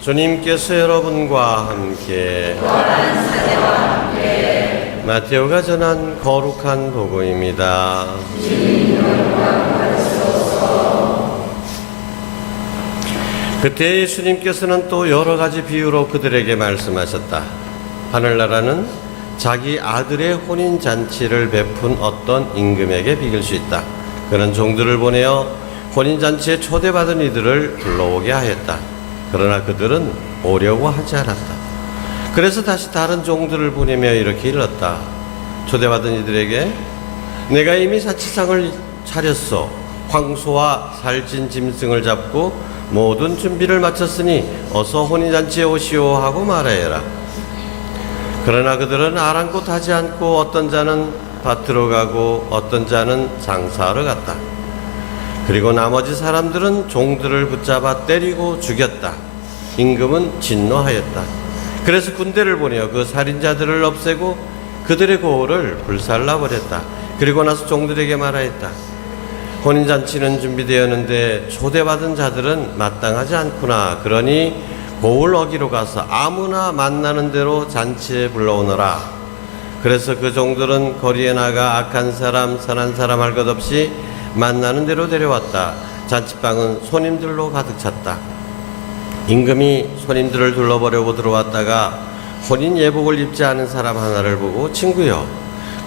주님께서 여러분과 함께 마테오가 전한 거룩한 복음입니다. 그때 예수님께서는 또 여러 가지 비유로 그들에게 말씀하셨다. 하늘나라는 자기 아들의 혼인잔치를 베푼 어떤 임금에게 비길 수 있다. 그는 종들을 보내어 혼인잔치에 초대받은 이들을 불러오게 하였다. 그러나 그들은 오려고 하지 않았다. 그래서 다시 다른 종들을 보내며 이렇게 일렀다. 초대받은 이들에게 내가 이미 자치상을 차렸어. 황소와 살찐 짐승을 잡고 모든 준비를 마쳤으니 어서 혼인잔치에 오시오 하고 말하여라. 그러나 그들은 아랑곳하지 않고 어떤 자는 밭으로 가고 어떤 자는 장사하러 갔다. 그리고 나머지 사람들은 종들을 붙잡아 때리고 죽였다. 임금은 진노하였다. 그래서 군대를 보내어 그 살인자들을 없애고 그들의 고을을 불살라버렸다. 그리고 나서 종들에게 말하였다. 혼인잔치는 준비되었는데 초대받은 자들은 마땅하지 않구나. 그러니 고을 어기로 가서 아무나 만나는 대로 잔치에 불러오너라. 그래서 그 종들은 거리에 나가 악한 사람 선한 사람 할 것 없이 만나는 대로 데려왔다. 잔치방은 손님들로 가득 찼다. 임금이 손님들을 둘러보려고 들어왔다가 혼인 예복을 입지 않은 사람 하나를 보고 친구여,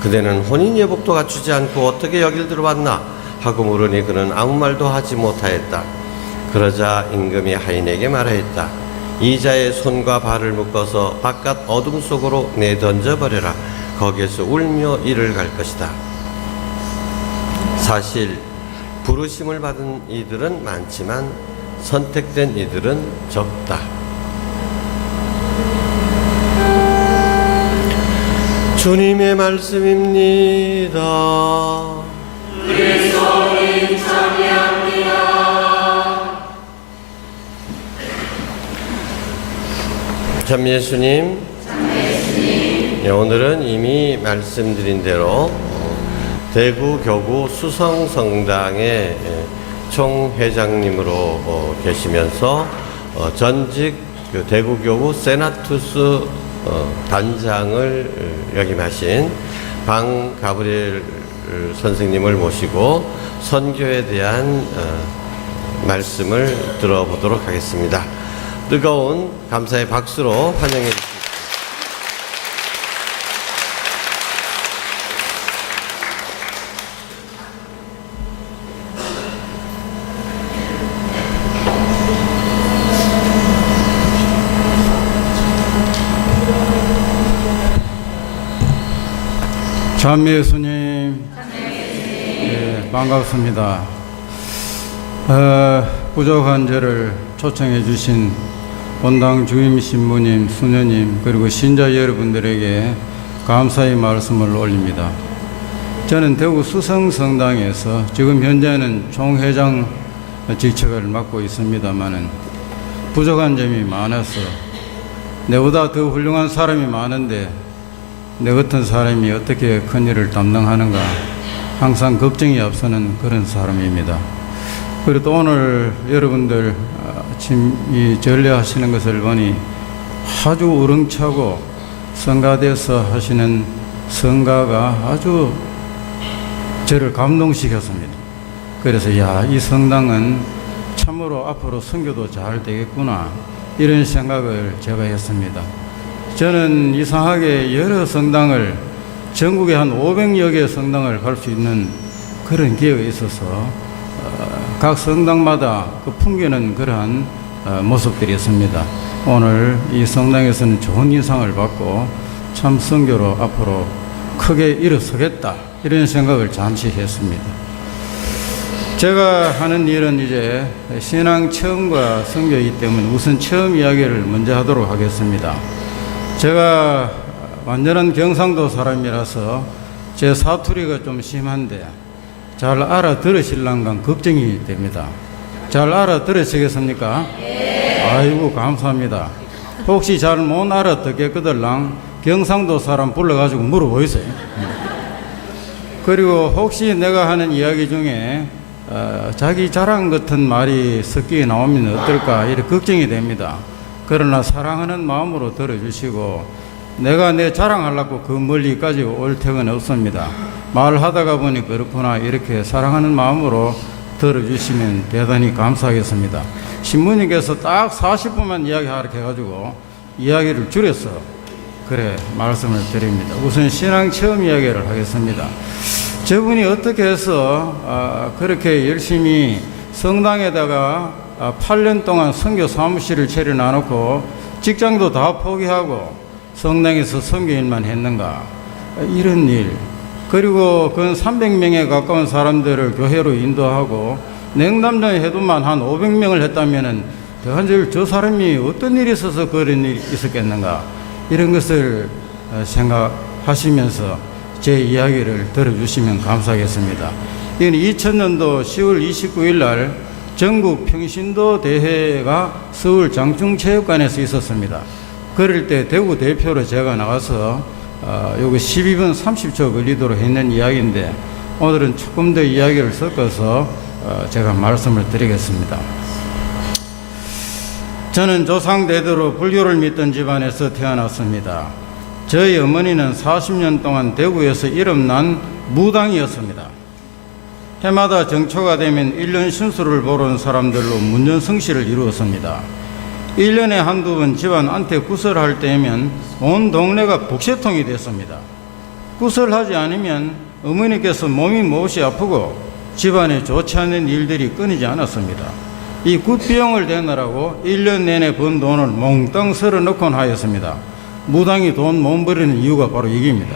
그대는 혼인 예복도 갖추지 않고 어떻게 여길 들어왔나 하고 물으니 그는 아무 말도 하지 못하였다. 그러자 임금이 하인에게 말하였다. 이 자의 손과 발을 묶어서 바깥 어둠 속으로 내던져 버려라. 거기에서 울며 이를 갈 것이다. 사실 부르심을 받은 이들은 많지만 선택된 이들은 적다. 주님의 말씀입니다. 그리스도님 찬양합니다. 참 예수님, 네, 오늘은 이미 말씀드린 대로 대구 교구 수성성당의 총회장님으로 계시면서 전직 대구교구 세나투스 단장을 역임하신 방 가브리엘 선생님을 모시고 선교에 대한 말씀을 들어보도록 하겠습니다. 뜨거운 감사의 박수로 환영해 주십시오. 참미 예수님, 예, 반갑습니다. 부족한 저를 초청해 주신 본당 주임 신부님, 수녀님, 그리고 신자 여러분들에게 감사의 말씀을 올립니다. 저는 대구 수성성당에서 지금 현재는 총회장 직책을 맡고 있습니다마는 부족한 점이 많아서 내보다 더 훌륭한 사람이 많은데 내 같은 사람이 어떻게 큰 일을 담당하는가 항상 걱정이 앞서는 그런 사람입니다. 그리고 또 오늘 여러분들 아침 이 전례하시는 것을 보니 아주 우렁차고 성가대에서 하시는 성가가 아주 저를 감동시켰습니다. 그래서 이 성당은 참으로 앞으로 선교도 잘 되겠구나 이런 생각을 제가 했습니다. 저는 이상하게 여러 성당을 전국에 한 500여 개의 성당을 갈 수 있는 그런 기회가 있어서 각 성당마다 그 풍기는 그러한 모습들이 있습니다. 오늘 이 성당에서는 좋은 인상을 받고 참 선교로 앞으로 크게 일어서겠다 이런 생각을 잠시 했습니다. 제가 하는 일은 이제 신앙 체험과 선교이기 때문에 우선 체험 이야기를 먼저 하도록 하겠습니다. 제가 완전한 경상도 사람이라서 제 사투리가 좀 심한데 잘 알아들으실랑가 걱정이 됩니다. 잘 알아들으시겠습니까? 네. 아이고 감사합니다. 혹시 잘 못 알아듣겠거들랑 경상도 사람 불러가지고 물어보이세요. 그리고 혹시 내가 하는 이야기 중에 자기 자랑 같은 말이 섞이게 나오면 어떨까 이렇게 걱정이 됩니다. 그러나 사랑하는 마음으로 들어주시고 내가 내 자랑하려고 그 멀리까지 올 택은 없습니다. 말하다가 보니 그렇구나 이렇게 사랑하는 마음으로 들어주시면 대단히 감사하겠습니다. 신부님께서 딱 40분만 이야기하라고 해가지고 이야기를 줄여서 그래 말씀을 드립니다. 우선 신앙 체험 이야기를 하겠습니다. 저분이 어떻게 해서 그렇게 열심히 성당에다가 8년 동안 선교 사무실을 차려놔놓고 직장도 다 포기하고 성당에서 선교일만 했는가, 이런 일. 그리고 그 300명에 가까운 사람들을 교회로 인도하고 냉담전 해도만 한 500명을 했다면은 대한절 저 사람이 어떤 일이 있어서 그런 일이 있었겠는가, 이런 것을 생각하시면서 제 이야기를 들어주시면 감사하겠습니다. 이건 2000년도 10월 29일 날 전국 평신도 대회가 서울 장충체육관에서 있었습니다. 그럴 때 대구 대표로 제가 나가서 요거 12분 30초 걸리도록 했는 이야기인데 오늘은 조금 더 이야기를 섞어서 제가 말씀을 드리겠습니다. 저는 조상대대로 불교를 믿던 집안에서 태어났습니다. 저희 어머니는 40년 동안 대구에서 이름난 무당이었습니다. 해마다 정초가 되면 1년 신수를 보러 온 사람들로 문전성시를 이루었습니다. 1년에 한두 번 집안 안태 구설할 때면 온 동네가 복세통이 됐습니다. 구설하지 않으면 어머니께서 몸이 몹시 아프고 집안에 좋지 않은 일들이 끊이지 않았습니다. 이 굿비용을 대느라고 1년 내내 번 돈을 몽땅 쓸어 넣곤 하였습니다. 무당이 돈 못 버리는 이유가 바로 이겁니다.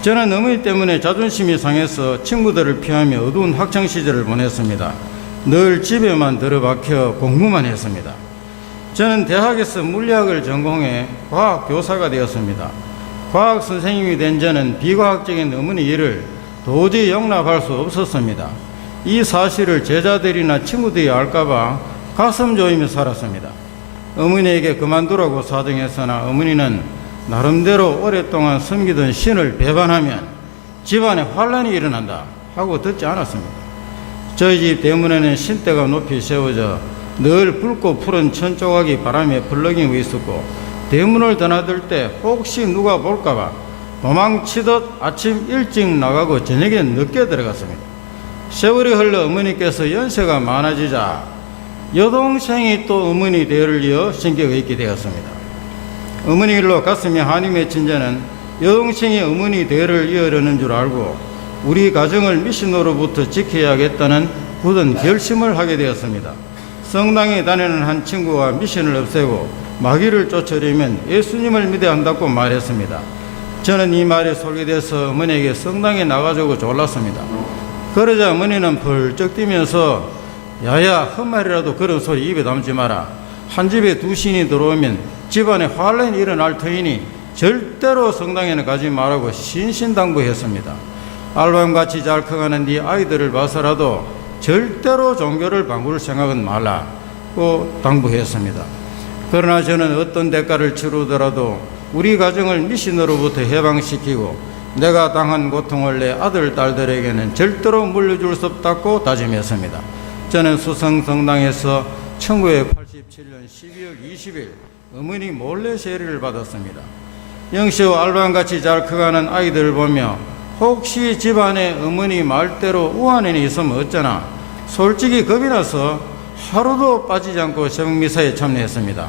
저는 어머니 때문에 자존심이 상해서 친구들을 피하며 어두운 학창시절을 보냈습니다. 늘 집에만 들어박혀 공부만 했습니다. 저는 대학에서 물리학을 전공해 과학 교사가 되었습니다. 과학 선생님이 된 저는 비과학적인 어머니 일을 도저히 용납할 수 없었습니다. 이 사실을 제자들이나 친구들이 알까봐 가슴 조이며 살았습니다. 어머니에게 그만두라고 사정했으나 어머니는 나름대로 오랫동안 섬기던 신을 배반하면 집안에 환란이 일어난다 하고 듣지 않았습니다. 저희 집 대문에는 신대가 높이 세워져 늘 붉고 푸른 천조각이 바람에 벌렁이고 있었고 대문을 드나들 때 혹시 누가 볼까봐 도망치듯 아침 일찍 나가고 저녁에 늦게 들어갔습니다. 세월이 흘러 어머니께서 연세가 많아지자 여동생이 또 어머니 대를 이어 신격이 있게 되었습니다. 어머니 일로 가슴이 한이 맺힌 저는 여동생이 어머니 대를 이으려는 줄 알고 우리 가정을 미신으로부터 지켜야겠다는 굳은 결심을 하게 되었습니다. 성당에 다니는 한 친구가 미신을 없애고 마귀를 쫓으려면 예수님을 믿어야 한다고 말했습니다. 저는 이 말에 솔깃해서 어머니에게 성당에 나가자고 졸랐습니다. 그러자 어머니는 벌쩍 뛰면서 야야 헛말이라도 그런 소리 입에 담지 마라. 한 집에 두 신이 들어오면 집안에 환란이 일어날 터이니 절대로 성당에는 가지 말라고 신신당부했습니다. 알밤같이 잘 커가는 네 아이들을 봐서라도 절대로 종교를 바꿀 생각은 말라고 당부했습니다. 그러나 저는 어떤 대가를 치르더라도 우리 가정을 미신으로부터 해방시키고 내가 당한 고통을 내 아들, 딸들에게는 절대로 물려줄 수 없다고 다짐했습니다. 저는 수성성당에서 1987년 12월 20일 어머니 몰래 세례를 받았습니다. 영시오 알밤같이 잘 커가는 아이들을 보며 혹시 집안에 어머니 말대로 우한인이 있으면 어쩌나 솔직히 겁이 나서 하루도 빠지지 않고 새벽미사에 참여했습니다.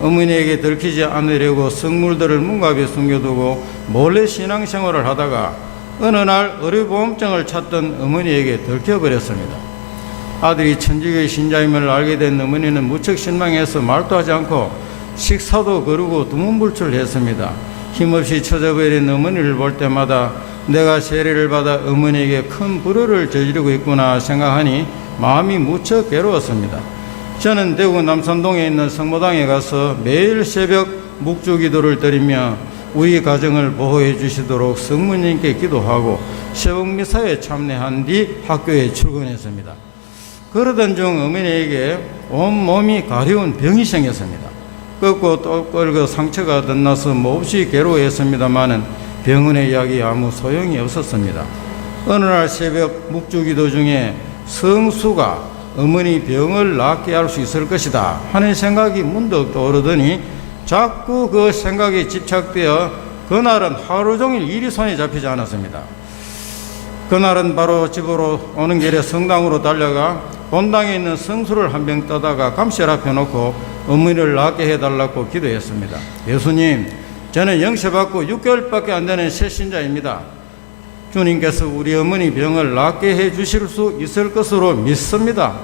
어머니에게 들키지 않으려고 성물들을 문갑에 숨겨두고 몰래 신앙생활을 하다가 어느 날 의료보험증을 찾던 어머니에게 들켜버렸습니다. 아들이 천주교의 신자임을 알게 된 어머니는 무척 실망해서 말도 하지 않고 식사도 거르고 두문불출했습니다. 힘없이 처져버린 어머니를 볼 때마다 내가 세례를 받아 어머니에게 큰 불효를 저지르고 있구나 생각하니 마음이 무척 괴로웠습니다. 저는 대구 남산동에 있는 성모당에 가서 매일 새벽 묵주기도를 드리며 우리 가정을 보호해 주시도록 성모님께 기도하고 새벽미사에 참여한 뒤 학교에 출근했습니다. 그러던 중 어머니에게 온몸이 가려운 병이 생겼습니다. 꺾고 또 끓고 상처가 덧나서 몹시 괴로워했습니다마는 병원의 약이 아무 소용이 없었습니다. 어느 날 새벽 묵주기도 중에 성수가 어머니 병을 낫게 할 수 있을 것이다 하는 생각이 문득 떠오르더니 자꾸 그 생각에 집착되어 그날은 하루 종일 일이 손에 잡히지 않았습니다. 그날은 바로 집으로 오는 길에 성당으로 달려가 본당에 있는 성수를 한 병 떠다가 감실 앞에 놓고 어머니를 낫게 해달라고 기도했습니다. 예수님, 저는 영세받고 6개월밖에 안 되는 새신자입니다. 주님께서 우리 어머니 병을 낫게 해 주실 수 있을 것으로 믿습니다.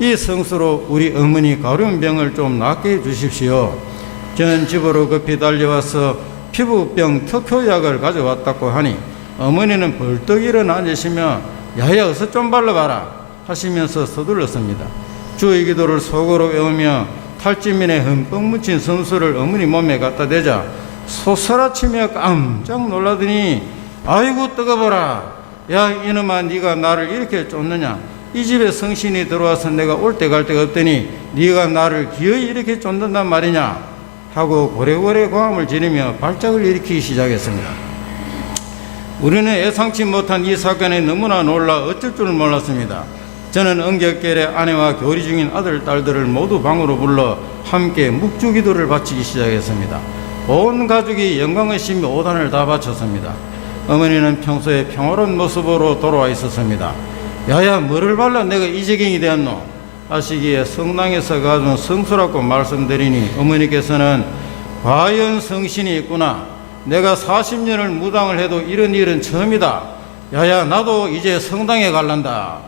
이 성수로 우리 어머니 가려운 병을 좀 낫게 해 주십시오. 저는 집으로 급히 달려와서 피부병 특효약을 가져왔다고 하니 어머니는 벌떡 일어나시며 야야 어서 좀 발라봐라 하시면서 서둘렀습니다. 주의 기도를 속으로 외우며 탈지민에 흠뻑 묻힌 성수를 어머니 몸에 갖다 대자 솟아라치며 깜짝 놀라더니 아이고 뜨거워라. 야 이놈아, 네가 나를 이렇게 쫓느냐? 이 집에 성신이 들어와서 내가 올 때 갈 데가 없더니 네가 나를 기어이 이렇게 쫓는단 말이냐? 하고 고래고래 고함을 지르며 발작을 일으키기 시작했습니다. 우리는 예상치 못한 이 사건에 너무나 놀라 어쩔 줄 몰랐습니다. 저는 응격결에 아내와 교리 중인 아들, 딸들을 모두 방으로 불러 함께 묵주기도를 바치기 시작했습니다. 온 가족이 영광의심 5단을 다 바쳤습니다. 어머니는 평소에 평화로운 모습으로 돌아와 있었습니다. 야야 뭐를 발라 내가 이재경이 되었노? 하시기에 성당에서 가져온 성수라고 말씀드리니 어머니께서는 과연 성신이 있구나. 내가 40년을 무당을 해도 이런 일은 처음이다. 야야 나도 이제 성당에 갈란다.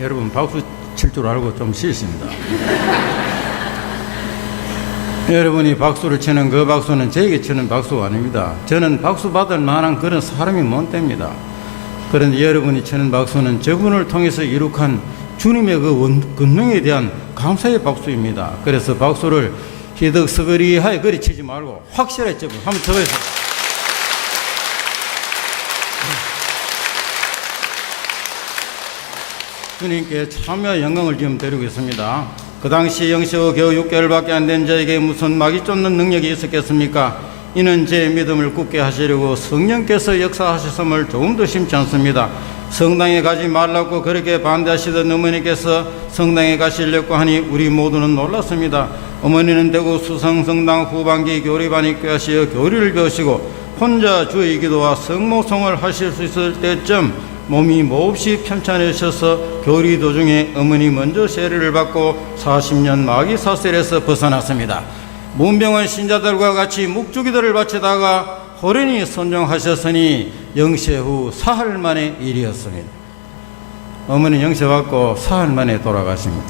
여러분 박수 칠 줄 알고 좀 쉬십니다. 여러분이 박수를 치는 그 박수는 저에게 치는 박수가 아닙니다. 저는 박수 받을 만한 그런 사람이 못 됩니다. 그런데 여러분이 치는 박수는 저분을 통해서 이룩한 주님의 그 권능에 대한 감사의 박수입니다. 그래서 박수를 희덕스거리하게 그리 치지 말고 확실하게 쳐보세요. 한번 쳐보세요. 주님께 참여 영광을 지금 드리고 있습니다. 그 당시 영시후 겨우 6개월밖에 안 된 저에게 무슨 마귀 쫓는 능력이 있었겠습니까? 이는 제 믿음을 굳게 하시려고 성령께서 역사하셨음을 조금도 심지 않습니다. 성당에 가지 말라고 그렇게 반대하시던 어머니께서 성당에 가시려고 하니 우리 모두는 놀랐습니다. 어머니는 대구 수성성당 후반기 교리반에 껴하시어 교리를 배우시고 혼자 주의 기도와 성모송을 하실 수 있을 때쯤 몸이 몹시 편찮으셔서 교리 도중에 어머니 먼저 세례를 받고 40년 마귀 사슬에서 벗어났습니다. 문병원 신자들과 같이 묵주기도를 바치다가 호련히 선종하셨으니 영세 후 사흘 만의 일이었습니다. 어머니 영세 받고 사흘 만에 돌아가십니다.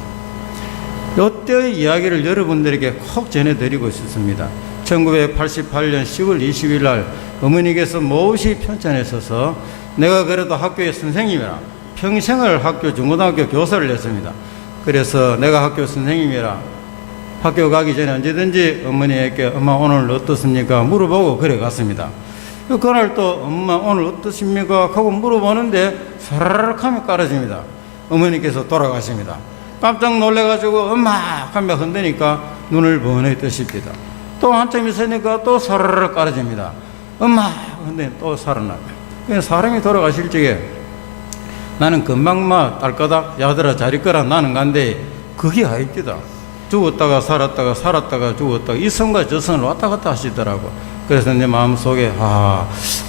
이때의 이야기를 여러분들에게 꼭 전해드리고 싶습니다. 1988년 10월 20일 날 어머니께서 몹시 편찮으셔서 내가 그래도 학교의 선생님이라 평생을 학교 중고등학교 교사를 했습니다. 그래서 내가 학교 선생님이라 학교 가기 전에 언제든지 어머니에게 엄마 오늘 어떻습니까? 물어보고 그래 갔습니다. 그날 또 엄마 오늘 어떻습니까? 하고 물어보는데 사라락 하면 깔아집니다. 어머니께서 돌아가십니다. 깜짝 놀래가지고 엄마 하며 흔드니까 눈을 번에 뜨십니다. 또 한참 있으니까 또 사라락 깔아집니다. 엄마 근데 또 살아납니다. 사람이 돌아가실 적에 나는 금방 딸거다 야들아 잘 있거라 나는 간데 그게 아닙니다. 죽었다가 살았다가 살았다가 죽었다가 이 선과 저 선을 왔다 갔다 하시더라고. 그래서 내 마음속에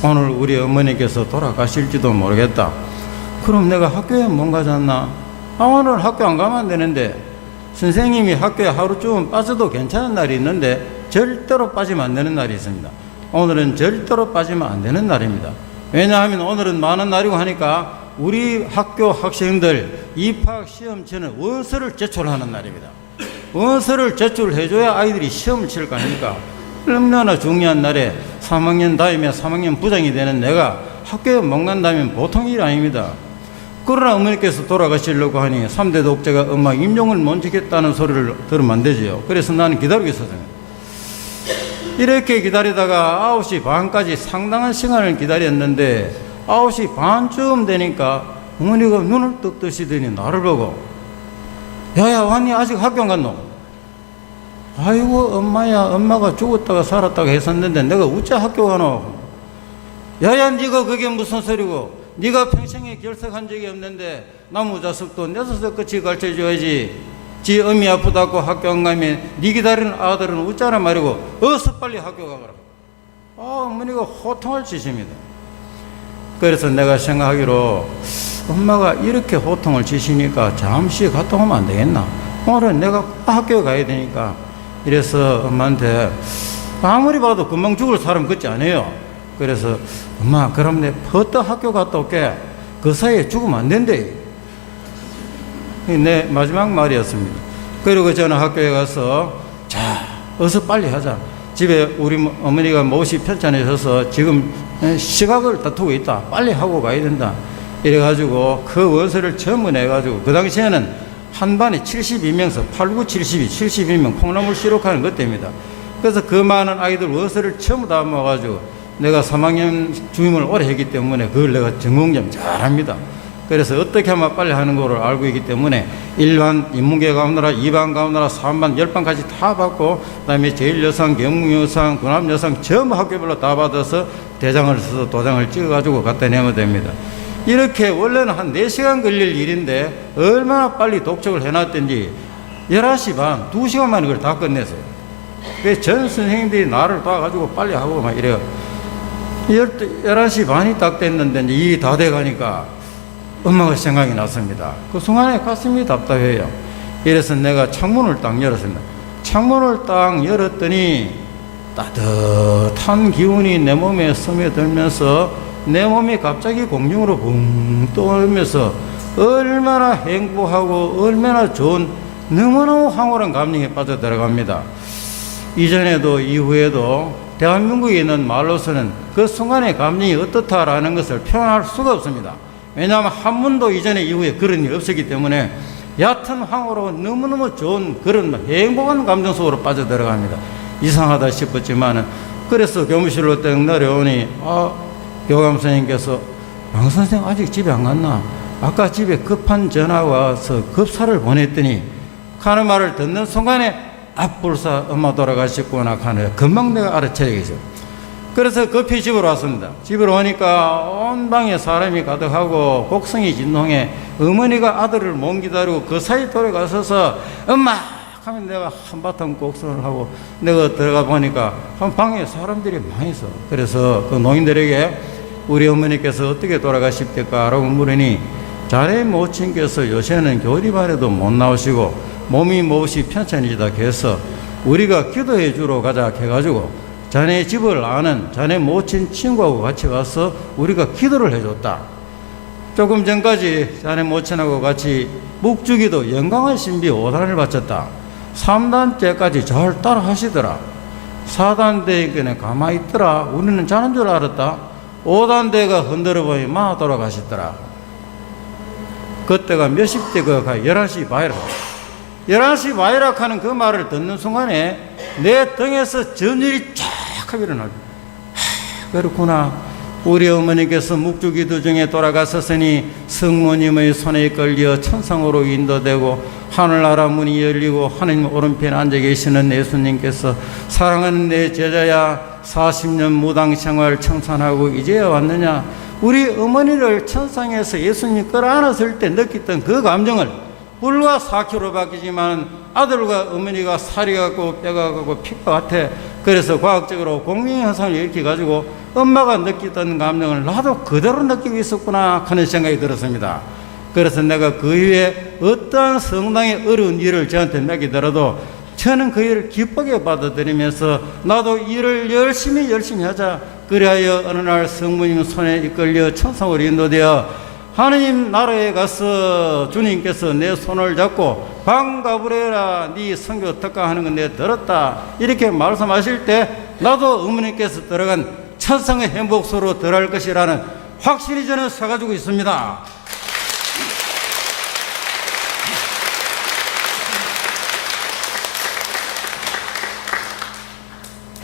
오늘 우리 어머니께서 돌아가실지도 모르겠다. 그럼 내가 학교에 못 가지 않나? 오늘 학교 안 가면 안 되는데 선생님이 학교에 하루쯤 빠져도 괜찮은 날이 있는데 절대로 빠지면 안 되는 날이 있습니다. 오늘은 절대로 빠지면 안 되는 날입니다. 왜냐하면 오늘은 많은 날이고 하니까 우리 학교 학생들 입학 시험 치는 원서를 제출하는 날입니다. 원서를 제출해줘야 아이들이 시험을 칠 거 아닙니까? 얼마나 중요한 날에 3학년 다음에 3학년 부장이 되는 내가 학교에 못 간다면 보통 일이 아닙니다. 그러나 어머니께서 돌아가시려고 하니 3대 독재가 엄마 임종을 못 지켰다는 소리를 들으면 안 되지요. 그래서 나는 기다리고 있었습니다. 이렇게 기다리다가 9시 반까지 상당한 시간을 기다렸는데 9시 반쯤 되니까 어머니가 눈을 떡 뜨시더니 나를 보고 야야 왔니? 아직 학교 안 갔노? 아이고 엄마야, 엄마가 죽었다가 살았다가 했었는데 내가 어째 학교 가노? 야야, 네가 그게 무슨 소리고? 네가 평생에 결석한 적이 없는데 나무 자석도 내서서 끝이 가르쳐줘야지. 지 어미 아프다고 학교 안 가면 네 기다리는 아들은 어쩌란 말이고 어서 빨리 학교 가거라. 어머니가 호통을 치십니다. 그래서 내가 생각하기로 엄마가 이렇게 호통을 치시니까 잠시 갔다 오면 안 되겠나? 오늘은 내가 학교에 가야 되니까. 이래서 엄마한테 아무리 봐도 금방 죽을 사람 같지 않아요. 그래서 엄마, 그럼 내 퍼뜩 학교 갔다 올게. 그 사이에 죽으면 안 된대. 내 마지막 말이었습니다. 그리고 저는 학교에 가서 자, 어서 빨리 하자. 집에 우리 어머니가 못이 편찮으셔서 지금 시각을 다투고 있다. 빨리 하고 가야 된다. 이래가지고 그 원서를 전부 내가지고, 그 당시에는 한 반에 72명서 89, 72, 72명 콩나물 시록하는 것 때입니다. 그래서 그 많은 아이들 원서를 전부 다 모아가지고 내가 3학년 주임을 오래 했기 때문에 그걸 내가 전공점 잘합니다. 그래서 어떻게 하면 빨리 하는 거를 알고 있기 때문에 1반 인문계 가운데라 2반 가운데라 3반 10반까지 다 받고, 그 다음에 제일여상, 경무여상, 군함여상 전부 학교별로 다 받아서 대장을 써서 도장을 찍어가지고 갖다 내면 됩니다. 이렇게 원래는 한 4시간 걸릴 일인데 얼마나 빨리 독촉을 해놨던지 11시 반, 2시간 만에 그걸 다 끝냈어요. 그래서 전 선생님들이 나를 봐가지고 빨리 하고 막 이래요. 11시 반이 딱 됐는데 이제 일이 다 돼가니까 엄마가 생각이 났습니다. 그 순간에 가슴이 답답해요. 이래서 내가 창문을 딱 열었습니다. 창문을 딱 열었더니 따뜻한 기운이 내 몸에 스며들면서 내 몸이 갑자기 공중으로 붕 떠오르면서 얼마나 행복하고 얼마나 좋은 너무너무 황홀한 감정에 빠져들어갑니다. 이전에도 이후에도 대한민국에 있는 말로서는 그 순간의 감정이 어떻다라는 것을 표현할 수가 없습니다. 왜냐하면 한 번도 이전에 이후에 그런 일이 없었기 때문에 얕은 황홀하고 너무너무 좋은 그런 행복한 감정 속으로 빠져들어갑니다. 이상하다 싶었지만은, 그래서 교무실로 딱 내려오니 교감 선생님께서 양 선생 아직 집에 안 갔나? 아까 집에 급한 전화가 와서 급사를 보냈더니 하는 말을 듣는 순간에 불사 엄마 돌아가셨구나 하는 금방 내가 알아채겠죠. 그래서 급히 집으로 왔습니다. 집으로 오니까 온 방에 사람이 가득하고 곡성이 진동해 어머니가 아들을 못 기다리고 그 사이 돌아가서서 엄마 하면 내가 한바탕 곡성을 하고 내가 들어가 보니까 한 방에 사람들이 많이 있어. 그래서 그 노인들에게 우리 어머니께서 어떻게 돌아가십니까? 라고 물으니 자네 모친께서 요새는 교리반에도 못 나오시고 몸이 몹시 편찮으시다 해서 우리가 기도해 주러 가자 해가지고 자네 집을 아는 자네 모친 친구하고 같이 와서 우리가 기도를 해줬다. 조금 전까지 자네 모친하고 같이 묵주기도 영광의 신비 5단을 바쳤다. 3단째까지 잘 따라 하시더라. 4단대에 가만히 있더라. 우리는 자는 줄 알았다. 5단대가 흔들어 보니 마 돌아가시더라. 그때가 몇십 대가 11시 바이락. 11시 바이락 하는 그 말을 듣는 순간에 내 등에서 전율이 쫙 하고 일어나고, 그렇구나. 우리 어머니께서 묵주기도 중에 돌아가셨으니 성모님의 손에 끌려 천상으로 인도되고 하늘나라 문이 열리고 하느님 오른편에 앉아 계시는 예수님께서 사랑하는 내 제자야 40년 무당생활 청산하고 이제야 왔느냐. 우리 어머니를 천상에서 예수님 끌어안았을 때 느꼈던 그 감정을 불과 4kg 바뀌지만 아들과 어머니가 살이 같고 뼈가 같고 피가 같아. 그래서 과학적으로 공명현상을 일으켜가지고 엄마가 느끼던 감정을 나도 그대로 느끼고 있었구나 하는 생각이 들었습니다. 그래서 내가 그 이후에 어떠한 성당의 어려운 일을 저한테 맡기더라도 저는 그 일을 기쁘게 받아들이면서 나도 일을 열심히 하자. 그리하여 어느 날 성모님 손에 이끌려 천상으로 인도되어 하느님 나라에 가서 주님께서 내 손을 잡고 방가부레라 네 선교 특강하는 건 내가 들었다 이렇게 말씀하실 때 나도 어머니께서 들어간 천상의 행복소로 들어갈 것이라는 확신이 저는 서가지고 있습니다.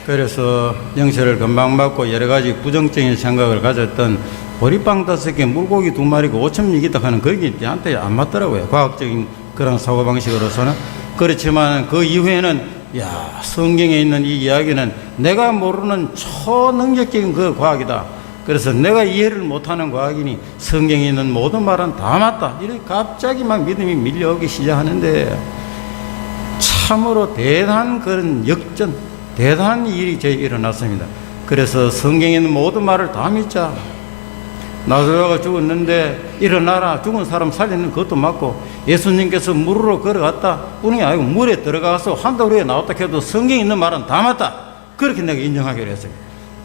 그래서 영세를 금방 맞고 여러 가지 부정적인 생각을 가졌던 보리빵 5개, 물고기 2마리가 5,000미기다 하는 그게 저한테 안 맞더라고요. 과학적인 그런 사고방식으로서는. 그렇지만 그 이후에는 야, 성경에 있는 이 이야기는 내가 모르는 초능력적인 그 과학이다. 그래서 내가 이해를 못하는 과학이니 성경에 있는 모든 말은 다 맞다. 이렇게 갑자기 막 믿음이 밀려오기 시작하는데 참으로 대단한 그런 역전, 대단한 일이 저에 일어났습니다. 그래서 성경에 있는 모든 말을 다 믿자. 나사로가 죽었는데 일어나라, 죽은 사람 살리는 것도 맞고, 예수님께서 물으로 걸어갔다 뿐이 아니고 물에 들어가서 한 달 후에 나왔다 해도 성경에 있는 말은 다 맞다. 그렇게 내가 인정하기로 했어요.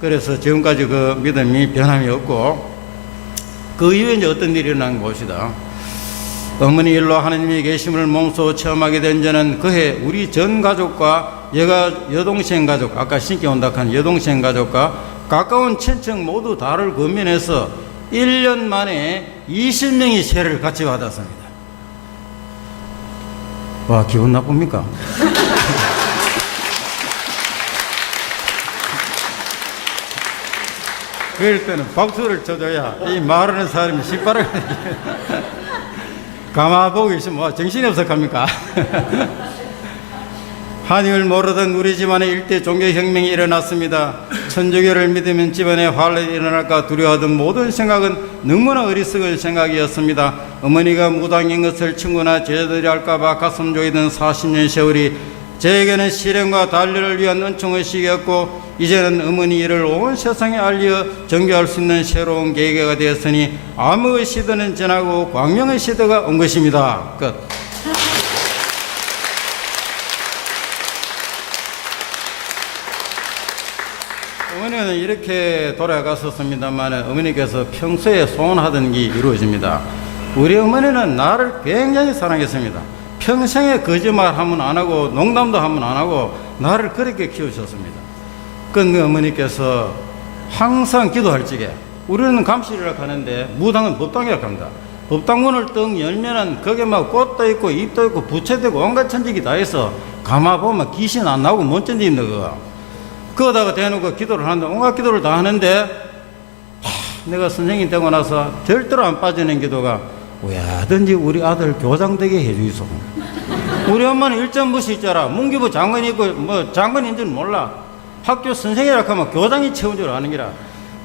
그래서 지금까지 그 믿음이 변함이 없고, 그 이후에 이제 어떤 일이 일어난 것이다. 어머니 일로 하나님의 계심을 몸소 체험하게 된 저는 그해 우리 전 가족과 여동생 가족, 아까 신께 온다 한 여동생 가족과 가까운 친척 모두 다를 건면해서 1년 만에 20명이 세례를 같이 받았습니다. 와, 기분 나쁩니까? 그럴 때는 박수를 쳐줘야 이 말하는 사람이 신바람이 가마보고 있으면 뭐 정신이 없어갑니까? 한임을 모르던 우리 집안에 일대 종교혁명이 일어났습니다. 천주교를 믿으면 집안에 환란이 일어날까 두려워하던 모든 생각은 너무나 어리석은 생각이었습니다. 어머니가 무당인 것을 친구나 제자들이 할까봐 가슴 조이던 40년 세월이 저에게는 시련과 단련을 위한 은총의 시기였고, 이제는 어머니 일을 온 세상에 알려 정교할 수 있는 새로운 계기가 되었으니 암흑의 시대는 지나고 광명의 시대가 온 것입니다. 끝. 어머니는 이렇게 돌아갔었습니다만 어머니께서 평소에 소원하던 게 이루어집니다. 우리 어머니는 나를 굉장히 사랑했습니다. 평생에 거짓말 하면 안 하고 농담도 하면 안 하고 나를 그렇게 키우셨습니다. 그 어머니께서 항상 기도할 적에, 우리는 감실이라고 하는데 무당은 법당이라고 합니다. 법당문을 떡 열면은 거기에 막 꽃도 있고 잎도 있고 부채도 있고 온갖 천직이 다 있어. 가만 보면 귀신 안 나오고 뭔 천지 있는 거. 그거다가 대놓고 기도를 하는데 온갖 기도를 다 하는데, 내가 선생님 되고 나서 절대로 안 빠지는 기도가, 왜든지 우리 아들 교장 되게 해주이소. 우리 엄마는 일점 무시 있잖아. 문기부 장관이 있고 뭐 장관인 줄 몰라. 학교 선생이라고 하면 교장이 채운 줄 아는 기라.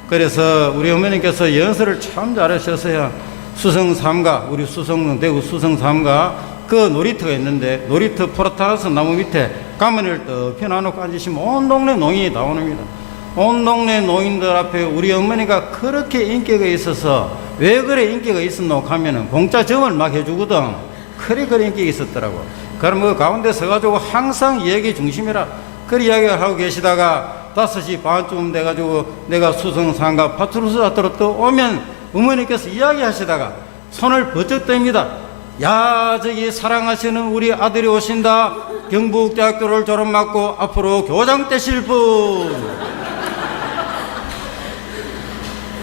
그래서 우리 어머니께서 연설을 참 잘하셨어요. 수성삼가, 우리 수성, 대구 수성삼가 그 놀이터가 있는데, 놀이터 포르타스 나무 밑에 가면을 떡 펴놔놓고 앉으시면 온 동네 노인이 다 옵니다. 온 동네 노인들 앞에 우리 어머니가 그렇게 인기가 있어서, 왜 그래 인기가 있었노 하면은 공짜 점을 막 해주거든. 그래 인기가 있었더라고. 그럼 그 가운데 서가지고 항상 얘기 중심이라 그리 이야기를 하고 계시다가 5시 반쯤 돼가지고 내가 수성상가 파트루스 앞으로 또 오면 어머니께서 이야기하시다가 손을 번쩍 뗍니다. 야, 저기 사랑하시는 우리 아들이 오신다. 경북대학교를 졸업받고 앞으로 교장 되실 분.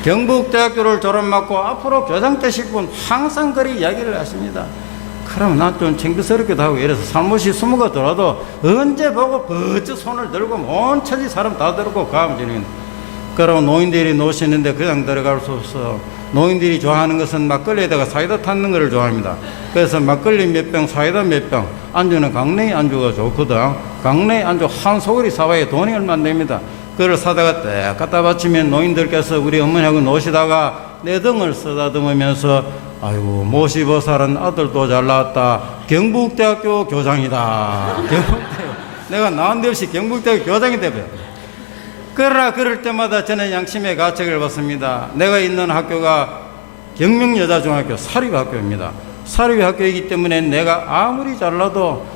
경북대학교를 졸업받고 앞으로 교장 되실 분, 항상 그리 이야기를 하십니다. 그러면 난 좀 창피스럽기도 하고 이래서 살못이 숨어가 더라도 언제 보고 번쩍 손을 들고 온 천지 사람 다 들고 가면 되는. 그러면 노인들이 노시는데 그냥 들어갈 수 없어. 노인들이 좋아하는 것은 막걸리에다가 사이다 타는 것을 좋아합니다. 그래서 막걸리 몇 병, 사이다 몇 병, 안주는 강냉이 안주가 좋거든. 강냉이 안주 한 소그리 사와야 돈이 얼마 안 됩니다. 그걸 사다가 딱 갖다 바치면 노인들께서 우리 어머니하고 노시다가 내 등을 쓰다듬으면서, 아이고 모시보살은 아들도 잘 나왔다. 경북대학교 교장이다. 내가 나은데없이 경북대학교 교장이 되버려. 그러나 그럴 때마다 저는 양심의 가책을 받습니다. 내가 있는 학교가 경명여자중학교 사립학교입니다. 사립학교이기 때문에 내가 아무리 잘나도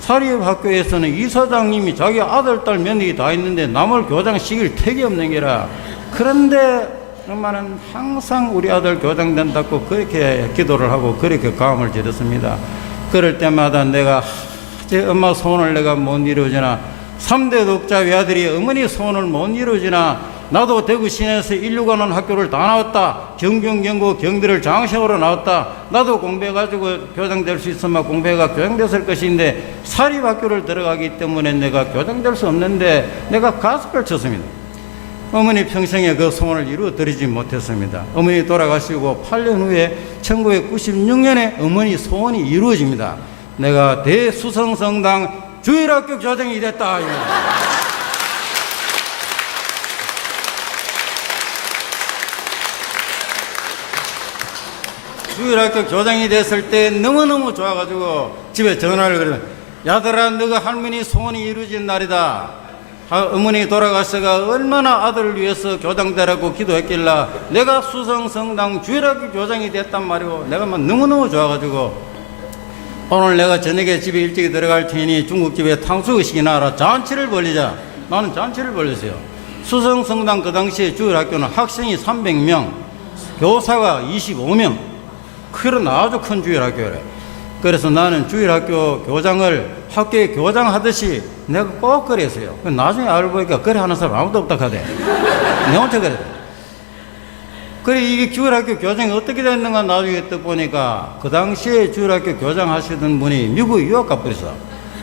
사립학교에서는 이사장님이 자기 아들, 딸, 며느리 다 있는데 남을 교장 시킬 택이 없는 게라. 그런데 엄마는 항상 우리 아들 교장 된다고 그렇게 기도를 하고 그렇게 가음을 지렸습니다. 그럴 때마다 내가 제 엄마 소원을 내가 못 이루어지나, 3대 독자 외아들이 어머니 소원을 못 이루어지나, 나도 대구 시내에서 인류가는 학교를 다 나왔다. 경경, 경고, 경대를 장시호로 나왔다. 나도 공부해가지고 교장 될 수 있으면 공부해가 교장 됐을 것인데, 사립학교를 들어가기 때문에 내가 교장 될 수 없는데 내가 가스펠 쳤습니다. 어머니 평생에 그 소원을 이루어드리지 못했습니다. 어머니 돌아가시고 8년 후에 1996년에 어머니 소원이 이루어집니다. 내가 대수성성당 주일학교 교장이 됐다. 이거. 주일학교 교장이 됐을 때 너무너무 좋아가지고 집에 전화를 그러면 야들아 너가 할머니 소원이 이루어진 날이다. 어머니 돌아가서가 얼마나 아들을 위해서 교장 되라고 기도했길라 내가 수성성당 주일학교 교장이 됐단 말이고 내가 막 너무너무 좋아가지고 오늘 내가 저녁에 집에 일찍 들어갈 테니 중국집에 탕수육식이나 하라. 잔치를 벌리자. 나는 잔치를 벌렸어요. 수성성당 그 당시에 주일학교는 학생이 300명 교사가 25명 그런 아주 큰 주일학교래. 그래서 나는 주일학교 교장을 학교에 교장하듯이 내가 꼭 그랬어요. 나중에 알고 보니까 그래 하는 사람 아무도 없다 하대. 내 혼자 그래. 그래 이게 주일학교 교장이 어떻게 됐는가 나중에 떠보니까 그 당시에 주일학교 교장 하시던 분이 미국에 유학 가버렸어.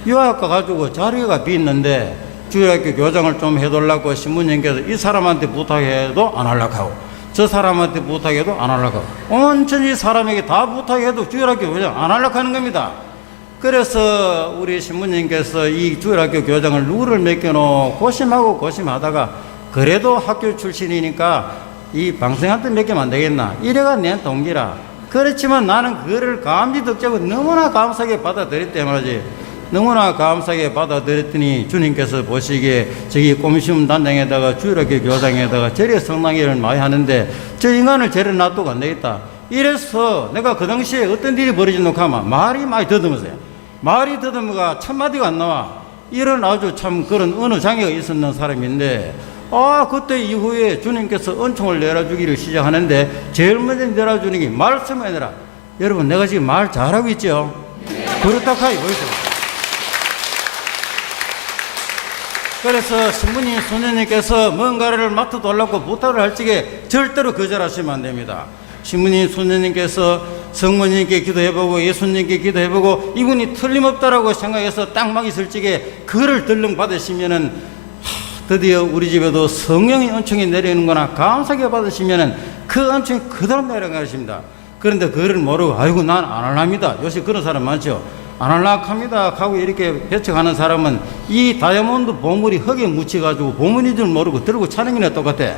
유학 가가지고 자리가 비었는데 주일학교 교장을 좀 해달라고 신부님께서 이 사람한테 부탁해도 안 하려고 하고 저 사람한테 부탁해도 안 하려고 하고 온전히 사람에게 다 부탁해도 주일학교 교장 안 하려고 하는 겁니다. 그래서 우리 신부님께서 이 주일학교 교장을 누구를 맡겨놓고 고심하고 고심하다가 그래도 학교 출신이니까 이 방생한테 맡기면 안 되겠나 이래가 내 동기라. 그렇지만 나는 그거를 감지 덕자고 너무나 감사하게 받아들였단 말이지. 너무나 감사하게 받아들였더니 주님께서 보시기에 저기 꼼심 단장에다가 주일학교 교장에다가 절에 성당회를 많이 하는데 저 인간을 절에 놔두고 안 되겠다. 이래서 내가 그 당시에 어떤 일이 벌어진다고 하면 말이 많이 더듬었어요. 말이 더듬어가 첫 마디가 안 나와. 이런 아주 참 그런 언어 장애가 있었는 사람인데 그때 이후에 주님께서 은총을 내려주기를 시작하는데 제일 먼저 내려주는 게 말씀을 내라. 여러분 내가 지금 말 잘하고 있죠? 그렇다 하이 보이죠? 그래서 신부님 손녀님께서 뭔가를 맡아달라고 부탁을 할 적에 절대로 거절하시면 안 됩니다. 신부님 손녀님께서 성모님께 기도해보고 예수님께 기도해보고 이분이 틀림없다라고 생각해서 딱 막 있을 적에 그를 들렁 받으시면은 드디어 우리 집에도 성령의 은총이 내리는구나 감사하게 받으시면은 그 은총이 그대로 내려가십니다. 그런데 그거를 모르고 아이고 난 안 할랍니다. 요새 그런 사람 많죠. 안 할락 합니다 하고 이렇게 배척하는 사람은 이 다이아몬드 보물이 흙에 묻혀가지고 보물인 줄 모르고 들고 차는 게나 똑같아.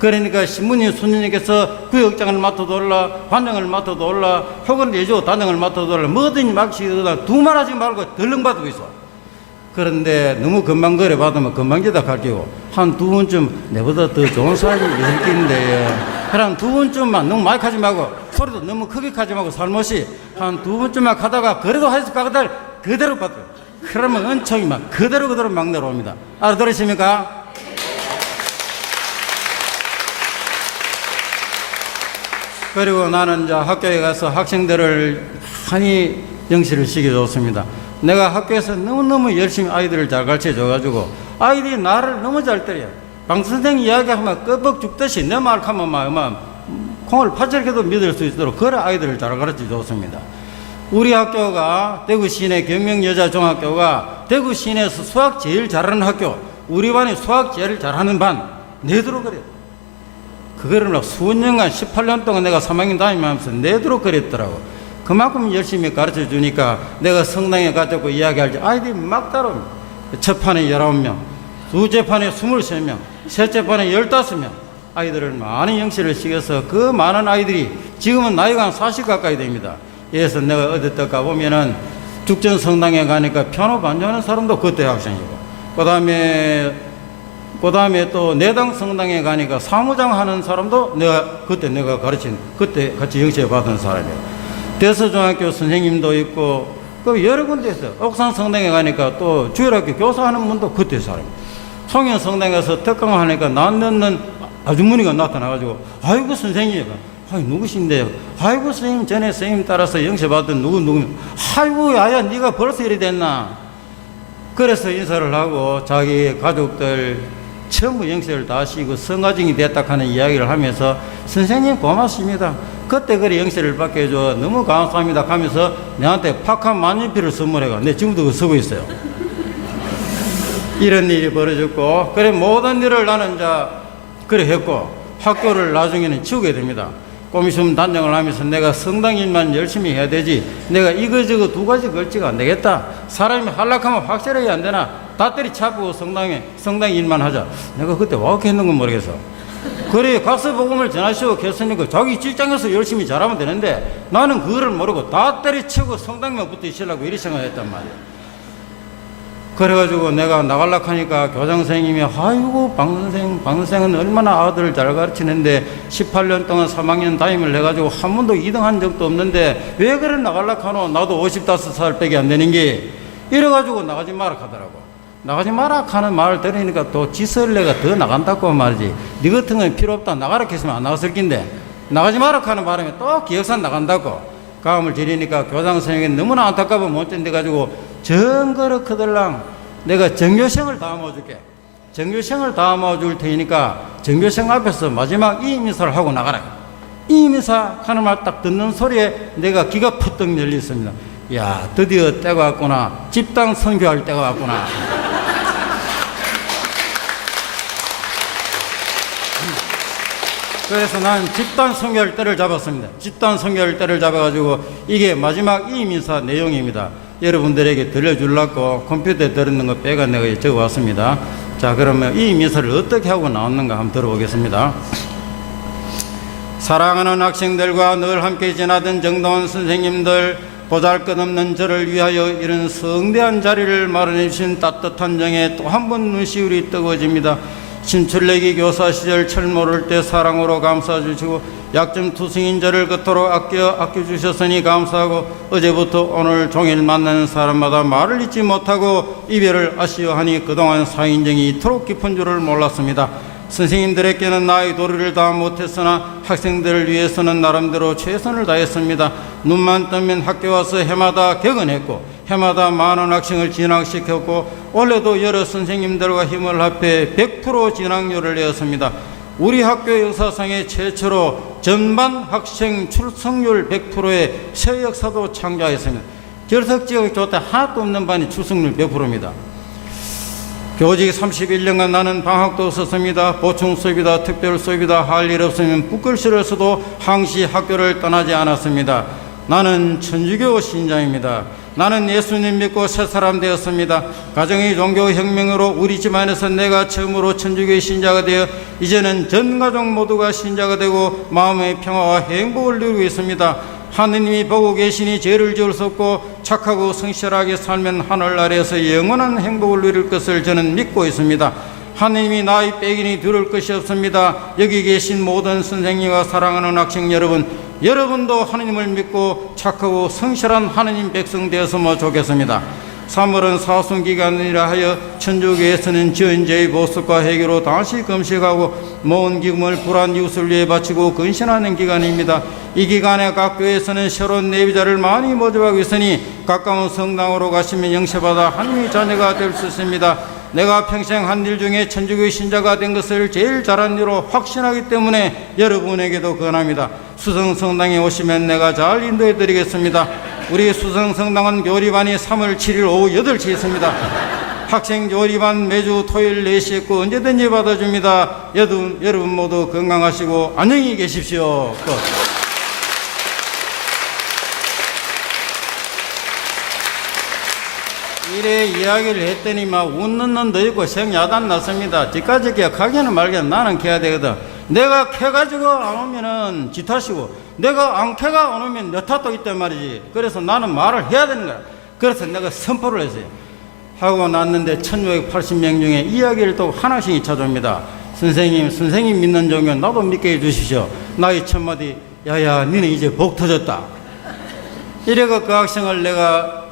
그러니까 신부님 손님께서 구역장을 맡아도 올라 관장을 맡아도 올라 혹은 예조 단장을 맡아도 올라 뭐든지 막시다 두 말 하지 말고 덜렁 받고 있어. 그런데 너무 금방 거래 받으면 금방 지다 갈게요. 한 두 번쯤 내보다 더 좋은 사람이 있을 텐데 그럼 두 번쯤만 너무 많이 하지 말고 소리도 너무 크게 하지 말고 살못이 한 두 번쯤만 가다가 그래도 하여서 가다 그대로 받아요. 그러면 은총이 막 그대로 막 내려옵니다. 알아들으십니까? 그리고 나는 이제 학교에 가서 학생들을 많이 영시를 시켜줬습니다. 내가 학교에서 너무너무 열심히 아이들을 잘 가르쳐줘가지고 아이들이 나를 너무 잘 때려요. 방선생 이야기하면 끄벅 죽듯이 내 말 하면 막 콩을 파절게도 믿을 수 있도록 그런 아이들을 잘 가르쳐줬습니다. 우리 학교가 대구 시내 경명여자중학교가 대구 시내에서 수학 제일 잘하는 학교, 우리 반이 수학 제일 잘하는 반 내도록 그래요. 그거를 막 수년간 18년 동안 내가 3학년 다니면서 내도록 그랬더라고. 그만큼 열심히 가르쳐 주니까 내가 성당에 가자고 이야기할 때 아이들이 막 따라옵니다. 첫 판에 19명, 두째 판에 23명, 셋째 판에 15명 아이들을 많이 영시를 시켜서 그 많은 아이들이 지금은 나이가 한 40 가까이 됩니다. 그래서 내가 어디 또 가보면은 죽전 성당에 가니까 피아노 반주하는 사람도 그때 학생이고 그 다음에 또 내당 성당에 가니까 사무장 하는 사람도 내가 가르친 그때 같이 영시해 받은 사람이에요. 대서중학교 선생님도 있고 그 여러 군데 있어요. 옥산 성당에 가니까 또 주일학교 교사하는 분도 그때 사람이에요. 송현 성당에 가서 특강을 하니까 난 넣는 아주머니가 나타나가지고 아이고 선생님 누구신데요? 아이고 선생님 전에 선생님 따라서 영시 받은 누구 아이고 야야 네가 벌써 이리 됐나. 그래서 인사를 하고 자기 가족들 전부 영시를 다 하시고 성가정이 됐다 하는 이야기를 하면서 선생님 고맙습니다. 그때 그래 영시를 받게 해줘 너무 감사합니다 하면서 내한테 팍한 만년필을 선물해가 내 지금도 그거 쓰고 있어요. 이런 일이 벌어졌고 그래 모든 일을 나는 이제 그래 했고 학교를 나중에는 치우게 됩니다. 꼬미숨 단장을 하면서 내가 성당 일만 열심히 해야 되지, 내가 이거저거 두 가지 걸치가 안 되겠다, 사람이 한락하면 확실하게 안 되나, 다 때리 차고 성당 일만 하자. 내가 그때 와우케 했는 건 모르겠어. 그래, 가서 복음을 전하시오 했으니까 자기 직장에서 열심히 잘하면 되는데, 나는 그거를 모르고 다 때리치고 성당만 붙어 있으려고 이리 생각했단 말이야. 그래가지고 내가 나가려고 하니까 교장 선생님이, 아이고 박선생은 얼마나 아들을 잘 가르치는데 18년 동안 3학년 담임을 해가지고 한 번도 2등 한 적도 없는데 왜 그래 나가려고 하노? 나도 55살 밖에 안 되는 게. 이래가지고 나가지 마라 하더라고. 나가지 마라 하는 말을 들으니까 또 지설내가 더 나간다고 말이지. 네 같은 건 필요 없다, 나가라 했으면 안 나갔을 낀데, 나가지 마라 하는 바람에 또 기획산 나간다고 가음을 지르니까 교장 선생님이 너무나 안타까워 못 견뎌가지고, 정거로 크들랑 내가 정교생을 담아줄게, 정교생을 담아줄 테니까 정교생 앞에서 마지막 이임인사를 하고 나가라. 이임인사 하는 말 딱 듣는 소리에 내가 귀가 푸떡 열렸습니다. 야, 드디어 때가 왔구나. 집단 선교할 때가 왔구나. 그래서 난 집단 선교할 때를 잡았습니다. 집단 선교할 때를 잡아가지고 이게 마지막 이임인사 내용입니다. 여러분들에게 들려주려고 컴퓨터에 들었는 거 빼가 내가 적어왔습니다. 자, 그러면 이임인사를 어떻게 하고 나왔는가 한번 들어보겠습니다. 사랑하는 학생들과 늘 함께 지나던 정다운 선생님들, 보잘것없는 저를 위하여 이런 성대한 자리를 마련해 주신 따뜻한 정에 또 한 번 눈시울이 뜨거워집니다. 신출내기 교사 시절 철 모를 때 사랑으로 감싸주시고 약점 투성인 저를 그토록 아껴주셨으니 감사하고, 어제부터 오늘 종일 만나는 사람마다 말을 잊지 못하고 이별을 아쉬워하니 그동안 사인정이 이토록 깊은 줄을 몰랐습니다. 선생님들에게는 나의 도리를 다 못했으나 학생들을 위해서는 나름대로 최선을 다했습니다. 눈만 뜨면 학교 와서 해마다 개근했고 해마다 많은 학생을 진학시켰고 올해도 여러 선생님들과 힘을 합해 100% 진학률을 내었습니다. 우리 학교 역사상에 최초로 전반 학생 출석률 100%의 새 역사도 창조하였습니다. 결석지역이 좋다 하나도 없는 반이 출석률 100%입니다. 교직 31년간 나는 방학도 없었습니다. 보충 수업이다 특별 수업이다 할 일 없으면 붓글씨로서도 항시 학교를 떠나지 않았습니다. 나는 천주교 신자입니다. 나는 예수님 믿고 새 사람 되었습니다. 가정의 종교혁명으로 우리 집안에서 내가 처음으로 천주교의 신자가 되어 이제는 전 가족 모두가 신자가 되고 마음의 평화와 행복을 누리고 있습니다. 하느님이 보고 계시니 죄를 지을 수 없고 착하고 성실하게 살면 하늘 아래에서 영원한 행복을 누릴 것을 저는 믿고 있습니다. 하느님이 나의 빼기니 두려울 것이 없습니다. 여기 계신 모든 선생님과 사랑하는 학생 여러분, 여러분도 하느님을 믿고 착하고 성실한 하느님 백성 되었으면 좋겠습니다. 3월은 사순기간이라 하여 천주교에서는 지은 죄의 보습과 해결로 다시 금식하고 모은 기금을 불안 이웃을 위해 바치고 근신하는 기간입니다. 이 기간에 각 교회에서는 새로운 내비자를 많이 모집하고 있으니 가까운 성당으로 가시면 영세받아 하나님의 자녀가 될 수 있습니다. 내가 평생 한 일 중에 천주교 신자가 된 것을 제일 잘한 이로 확신하기 때문에 여러분에게도 권합니다. 수성성당에 오시면 내가 잘 인도해 드리겠습니다. 우리 수성성당은 교리반이 3월 7일 오후 8시에 있습니다. 학생 교리반 매주 토요일 4시에 있고 언제든지 받아줍니다. 여러분 모두 건강하시고 안녕히 계십시오. 끝. 이래 이야기를 했더니 막 웃는 놈도 있고 생야단 났습니다. 뒤까지 가기는 말기는 나는 캐야 되거든. 내가 캐가지고 안 오면은 지 탓이고 내가 안 캐가 안 오면 내 탓도 있단 말이지. 그래서 나는 말을 해야 되는 거야. 그래서 내가 선포를 했어요. 하고 났는데 1680명 중에 이야기를 또 하나씩 찾아옵니다. 선생님 믿는 종교 나도 믿게 해주시죠. 나의 첫마디, 야야 니는 이제 복 터졌다. 이래가 그 학생을 내가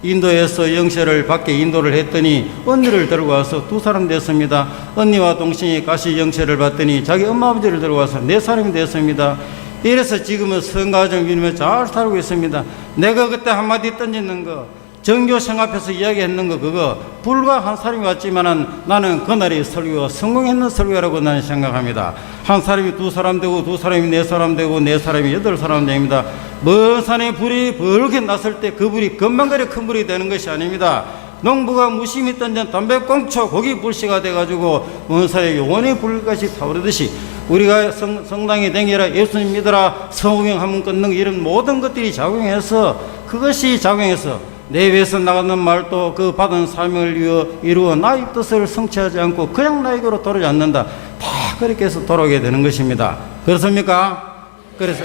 인도에서 영세를 밖에 인도를 했더니 언니를 들고 와서 2사람 됐습니다. 언니와 동생이 같이 영세를 받더니 자기 엄마 아버지를 들고 와서 4사람이 됐습니다. 이래서 지금은 성가정 이루며 잘 살고 있습니다. 내가 그때 한마디 던지는 거 정교생 앞에서 이야기했는 거 그거 불과 한 사람이 왔지만은 나는 그날이 설교가 성공했는 설교라고 나는 생각합니다. 한 사람이 2사람 되고 2사람이 4사람 되고 4사람이 8사람 됩니다. 먼 산에 불이 벌게 났을 때 그 불이 금방그리 큰 불이 되는 것이 아닙니다. 농부가 무심히 던진 담배꽁초 고기 불씨가 돼가지고 먼사에 영원히 불같이 타오르듯이 우리가 성당에 댕기라 예수님 믿어라 성경 한번 끊는 이런 모든 것들이 작용해서 그것이 작용해서 내외에서 나가는 말도 그 받은 사명을 이루어 나의 뜻을 성취하지 않고 그냥 나에게로 돌아오지 않는다. 다 그렇게 해서 돌아오게 되는 것입니다. 그렇습니까? 그래서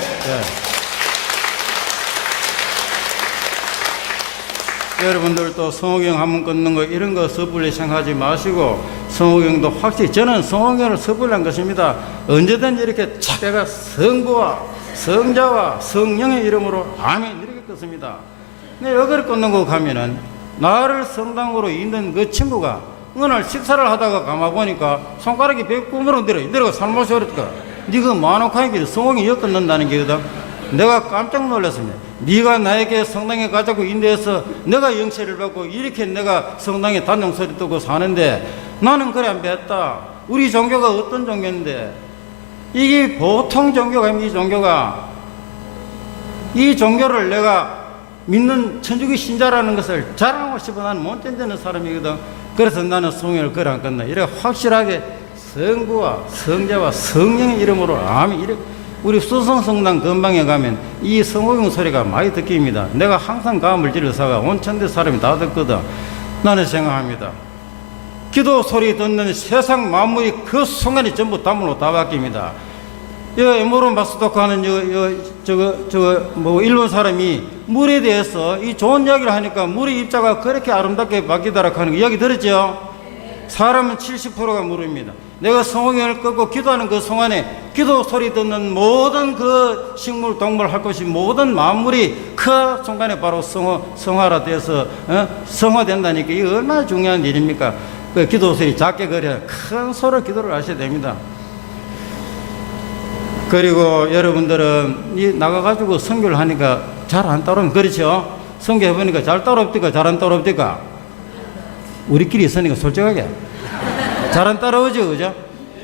여러분들도 성경 한번 끊는 거 이런 거 섣불리 생각하지 마시고 성경도 확실히 저는 성경을 섣불리 한 것입니다. 언제든지 이렇게 내가 성부와 성자와 성령의 이름으로 아멘 이렇게 끊습니다. 내 여기를 끊는 거 가면은 나를 성당으로 있는 그 친구가 어느 날 식사를 하다가 가만 보니까 손가락이 배꼽으로 내려가 살모시 그랬다. 네가 만옥하게 성경이 여 끊는다는 게거든. 내가 깜짝 놀랐습니다. 네가 나에게 성당에 가자고 인도해서 내가 영체를 받고 이렇게 내가 성당에 단용소리 듣고 사는데 나는 그래 안 뵀다. 우리 종교가 어떤 종교인데 이게 보통 종교가 아닙니다. 이 종교를 내가 믿는 천주교 신자라는 것을 자랑하고 싶어 나는 못 견디는 사람이거든. 그래서 나는 성경을 그래 안 끝나. 이렇게 확실하게 성부와 성자와 성령의 이름으로 아멘 이렇게 우리 수성성당 근방에 가면 이 성호경 소리가 많이 듣깁니다. 내가 항상 감을 질러사가 온 천대 사람이 다 듣거든. 나는 생각합니다. 기도 소리 듣는 세상 만물이 그 순간이 전부 담으로 다 바뀝니다. 에모로 마스도크 하는 일본 사람이 물에 대해서 이 좋은 이야기를 하니까 물의 입자가 그렇게 아름답게 바뀌더라 하는 이야기 들었죠? 사람은 70%가 물입니다. 내가 성경을 끊고 기도하는 그 순간에 기도 소리 듣는 모든 그 식물, 동물, 할 것이 모든 만물이 그 순간에 바로 성화라 돼서 성화된다니까 이게 얼마나 중요한 일입니까? 그 기도 소리 작게 그려 큰 소리로 기도를 하셔야 됩니다. 그리고 여러분들은 이 나가가지고 선교를 하니까 잘 안 따라오면 그렇죠? 선교해보니까 잘 따라옵니까? 잘 안 따라옵니까? 우리끼리 있으니까 솔직하게 잘 안 따라오죠, 그죠?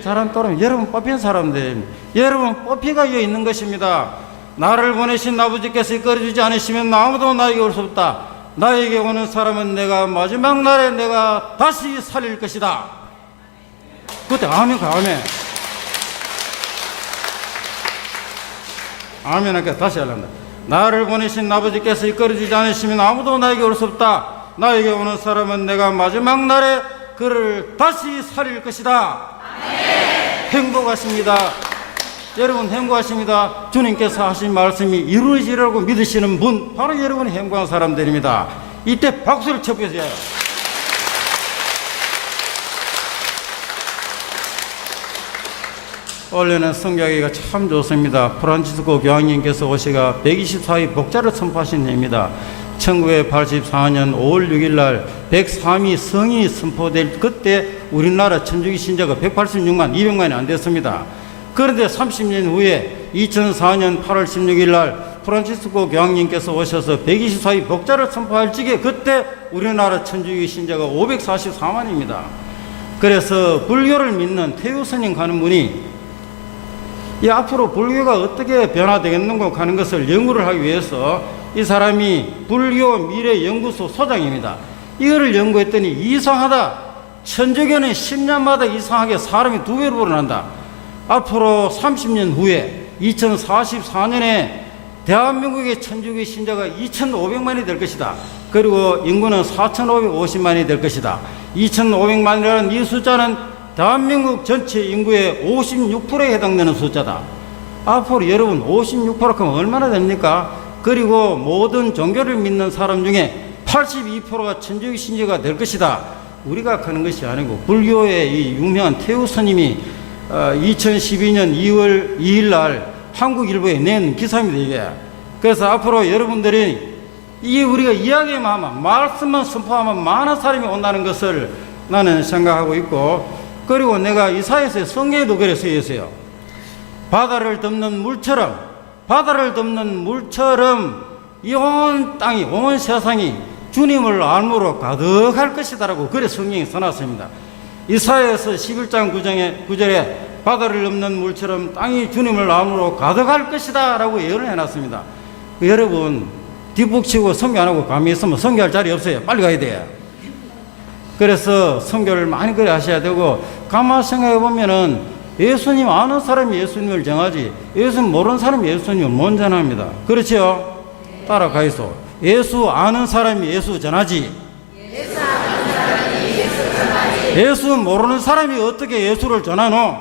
잘 안 따라오면 여러분 뽑힌 사람들, 여러분 뽑히가 이어 있는 것입니다. 나를 보내신 아버지께서 이끌어주지 않으시면 아무도 나에게 올 수 없다. 나에게 오는 사람은 내가 마지막 날에 내가 다시 살릴 것이다. 그때 아멘. 아멘 하니까 다시 하란다. 나를 보내신 아버지께서 이끌어주지 않으시면 아무도 나에게 올 수 없다. 나에게 오는 사람은 내가 마지막 날에 그를 다시 살릴 것이다. 아멘. 행복하십니다. 여러분 행복하십니다. 주님께서 하신 말씀이 이루어지라고 믿으시는 분 바로 여러분이 행복한 사람들입니다. 이때 박수를 쳐보세요. 원래는 성경하기가 참 좋습니다. 프란치스코 교황님께서 오시가 124위 복자를 선포하신 해입니다. 1984년 5월 6일 날 103위 성인이 선포될 그때 우리나라 천주교 신자가 186만 200만이 안 됐습니다. 그런데 30년 후에 2004년 8월 16일 날 프란치스코 교황님께서 오셔서 124위 복자를 선포할 적에 그때 우리나라 천주교 신자가 544만입니다. 그래서 불교를 믿는 태유 스님 가는 분이 이 앞으로 불교가 어떻게 변화되겠는가 하는 것을 연구를 하기 위해서 이 사람이 불교 미래연구소 소장입니다. 이거를 연구했더니 이상하다. 천주교는 10년마다 이상하게 사람이 2배로 불어난다. 앞으로 30년 후에 2044년에 대한민국의 천주교 신자가 2,500만이 될 것이다. 그리고 인구는 4,550만이 될 것이다. 2,500만이라는 이 숫자는 대한민국 전체 인구의 56%에 해당되는 숫자다. 앞으로 여러분 56%면 얼마나 됩니까? 그리고 모든 종교를 믿는 사람 중에 82%가 천주교 신자가 될 것이다. 우리가 하는 것이 아니고 불교의 이 유명한 태우 스님이 2012년 2월 2일 날 한국일보에 낸 기사입니다. 이게. 그래서 앞으로 여러분들이 이게 우리가 이야기만 하면 말씀만 선포하면 많은 사람이 온다는 것을 나는 생각하고 있고, 그리고 내가 이사야서의 성경에도 그래 써 있어요. 바다를 덮는 물처럼 이 온 땅이 온 세상이 주님을 알므로 가득할 것이다라고 그래 성경에 써놨습니다. 이사야서 11장 9절에 바다를 덮는 물처럼 땅이 주님을 알므로 가득할 것이다 라고 예언을 해놨습니다. 여러분 뒷북치고 성교 안 하고 감히 있으면 성교할 자리 없어요. 빨리 가야 돼요. 그래서 선교를 많이 그래 하셔야 되고, 가만 생각해 보면은 예수님 아는 사람이 예수님을 정하지 예수님 모르는 사람이 예수님을 못 전합니다. 그렇죠? 따라가이소. 예수 아는 사람이 예수 전하지. 예수 모르는 사람이 어떻게 예수를 전하노?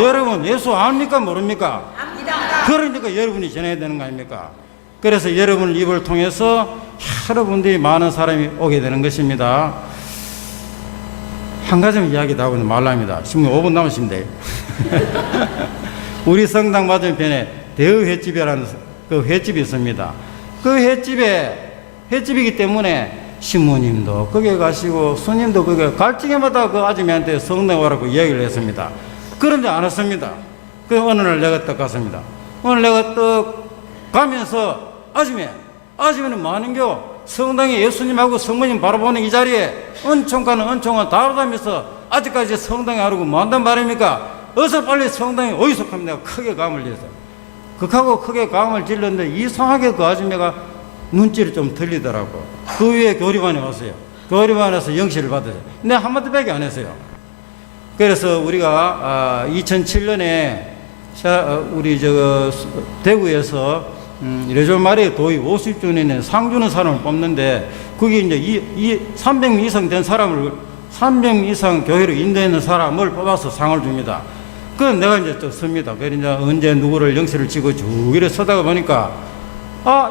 여러분 예수 압니까 모릅니까? 그러니까 여러분이 전해야 되는 거 아닙니까? 그래서 여러분 입을 통해서 여러분들이 많은 사람이 오게 되는 것입니다. 한 가지만 이야기도 하고 말랍니다. 지금 5분 남으신데 우리 성당 맞은편에 대의 횟집이라는 그 횟집이 있습니다. 그 횟집이기 때문에 신부님도 거기에 가시고 스님도 거기에 갈 적마다 그 아줌마한테 성당 오라고 이야기를 했습니다. 그런데 안 왔습니다. 그 어느 날 내가 딱 갔습니다. 오늘 내가 딱 가면서 아줌마는 많은겨 성당에 예수님하고 성모님 바라보는 이 자리에 은총가는 은총은 다루다면서 아직까지 성당에 하려고 뭐한단 말입니까? 어서 빨리 성당에 오이소 하면 내가 크게 감을 질렀어. 극하고 크게 감을 질렀는데 이상하게 그 아줌마가 눈길이 좀 들리더라고. 그 위에 교리반에 왔어요. 교리반에서 영시를 받았어요. 근데 한마디밖에 안 했어요. 그래서 우리가 2007년에 우리 대구에서 레조마리아 도의 50주년에 상 주는 사람을 뽑는데 거기 이제 300명 이상 된 사람을 300명 이상 교회로 인도하는 사람을 뽑아서 상을 줍니다. 그건 내가 이제 또 씁니다. 그래서 이제 언제 누구를 영시를 치고 쭉 이래 서다가 보니까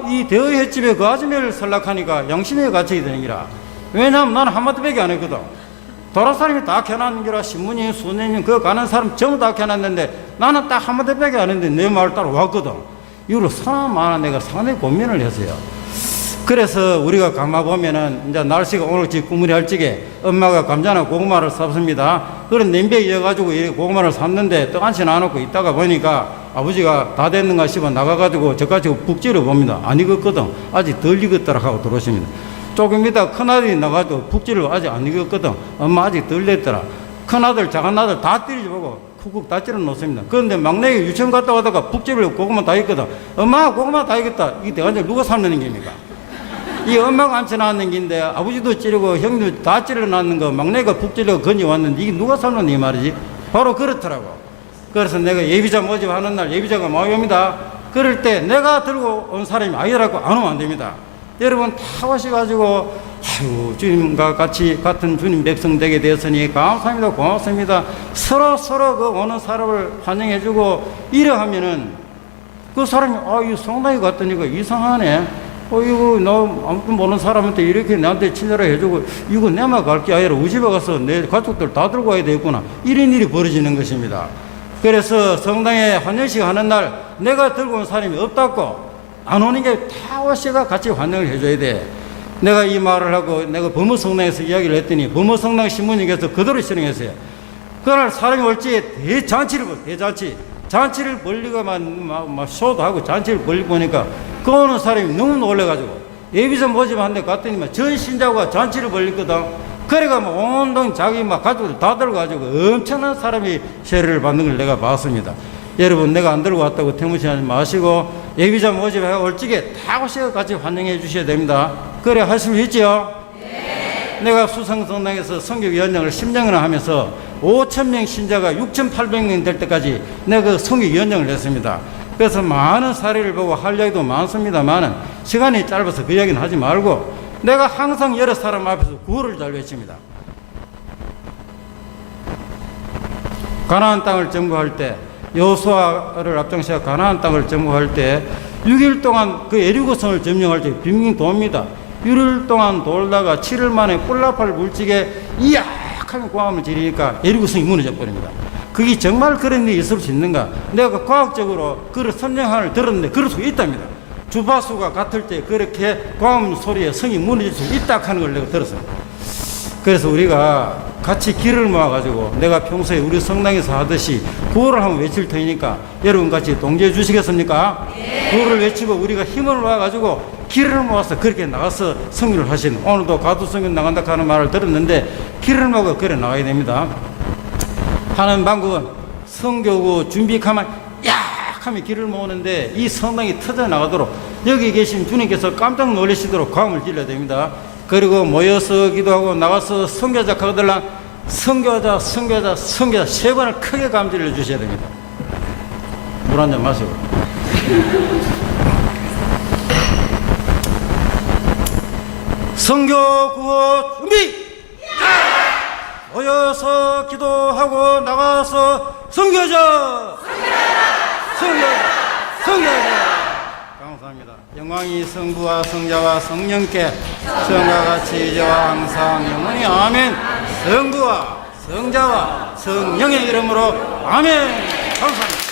이 대의 횟집에 그 아줌마를 설락하니까 양심의 가책이 되는기라. 왜냐하면 나는 한마디밖에 안 했거든. 도라 사람이 다 켜놨는 기라. 신부님, 수녀님, 그 가는 사람 전부 다 켜놨는데 나는 딱 한마디밖에 안 했는데 내 말 따라 왔거든. 이후로 사람 하나 내가 상당히 고민을 했어요. 그래서 우리가 가만 보면은 이제 날씨가 오늘 집 꾸물이 할 적에 엄마가 감자나 고구마를 샀습니다. 그런 냄비에 이어가지고 이렇게 고구마를 샀는데 떡한치 놔놓고 있다가 보니까 아버지가 다 됐는가 싶어 나가가지고 저까지 북 찌르 봅니다. 안 익었거든. 아직 덜 익었더라 하고 들어오십니다. 조금 있다 큰아들이 나가지고 북 찌르고 아직 안 익었거든. 엄마 아직 덜 됐더라. 큰아들 작은아들 다 때리지 보고 쿡쿡 다 찌르 놓습니다. 그런데 막내가 유치원 갔다 오다가 북 찌르고 고구마 다 익거든. 엄마 고구마 다 익었다. 이게 대관절 누가 삶는 겁니까? 이 엄마가 앉혀놨는 긴데 아버지도 찌르고 형도 다 찌르놨는 거 막내가 북 찌르고 건져왔는데 이게 누가 삶는 이 말이지? 바로 그렇더라고. 그래서 내가 예비자 모집하는 날 예비자가 많이 옵니다. 그럴 때 내가 들고 온 사람이 아니라고 안 오면 안 됩니다. 여러분 다 오셔가지고 아유 주님과 같은 주님 백성 되게 되었으니 감사합니다 고맙습니다. 서로 그 오는 사람을 환영해주고 이래 하면은 그 사람이 이 성당에 갔더니 이상하네. 이거 나 아무튼 모르는 사람한테 이렇게 나한테 친절하게 해주고 이거 내만 갈 게 아니라 우리 집에 가서 내 가족들 다 들고 와야 되겠구나. 이런 일이 벌어지는 것입니다. 그래서 성당에 환영식 하는 날 내가 들고 온 사람이 없다고 안 오는 게 다 오시가 같이 환영을 해줘야 돼. 내가 이 말을 하고 내가 범어성당에서 이야기를 했더니 범어성당 신부님께서 그대로 실행했어요. 그날 사람이 올지 잔치를 벌리고만 쇼도 하고 잔치를 벌리고 보니까 그 오는 사람이 너무 놀래가지고 예비전 모집한데 갔더니 전 신자가 잔치를 벌리거든. 그래가 온동 자기 가족들 다 들어가지고 엄청난 사람이 세례를 받는 걸 내가 봤습니다. 여러분 내가 안 들고 왔다고 태무시하지 마시고 예비자 모집해 올 적에 다 오셔서 같이 환영해 주셔야 됩니다. 그래 할 수 있지요? 네. 내가 수성성당에서 성교위원장을 10년을 하면서 5,000명 신자가 6,800명 될 때까지 내가 그 성교위원장을 했습니다. 그래서 많은 사례를 보고 할 이야기도 많습니다만은 시간이 짧아서 그 이야기는 하지 말고 내가 항상 여러 사람 앞에서 구호를 잘 외칩니다. 가나안 땅을 점거할 때 여호수아를 앞장서 가나안 땅을 점거할 때 6일 동안 그 에리고성을 점령할 때 빙빙 돕니다. 6일 동안 돌다가 7일 만에 뿔나팔 물직에 이약하게 고함을 지르니까 에리고성이 무너져 버립니다. 그게 정말 그런 일이 있을 수 있는가? 내가 과학적으로 그를 선정한을 들었는데 그럴 수 있답니다. 주파수가 같을 때 그렇게 고함 소리에 성이 무너질 수 있다 하는 걸 내가 들었어요. 그래서 우리가 같이 길을 모아가지고 내가 평소에 우리 성당에서 하듯이 구호를 한번 외칠 테니까 여러분 같이 동조해 주시겠습니까? 네. 구호를 외치고 우리가 힘을 모아가지고 길을 모아서 그렇게 나가서 성교를 하신 오늘도 가두 성교 나간다 하는 말을 들었는데 길을 모아서 그래 나가야 됩니다. 하는 방법은 성교구 준비하면 야 하면 길을 모으는데 이 성당이 터져 나가도록 여기 계신 주님께서 깜짝 놀라시도록 감을 질러야 됩니다. 그리고 모여서 기도하고 나가서 선교자 가들랑 선교자 세 번을 크게 감질러 주셔야 됩니다. 물 한 잔 마시고. 선교 구호 준비! 모여서 기도하고 나가서 선교자! 선교자! 감사합니다. 영광이 성부와 성자와 성령께 성과 같이 이제와 항상 영원히 아멘. 성부와 성자와 성령의 이름으로 아멘. 감사합니다.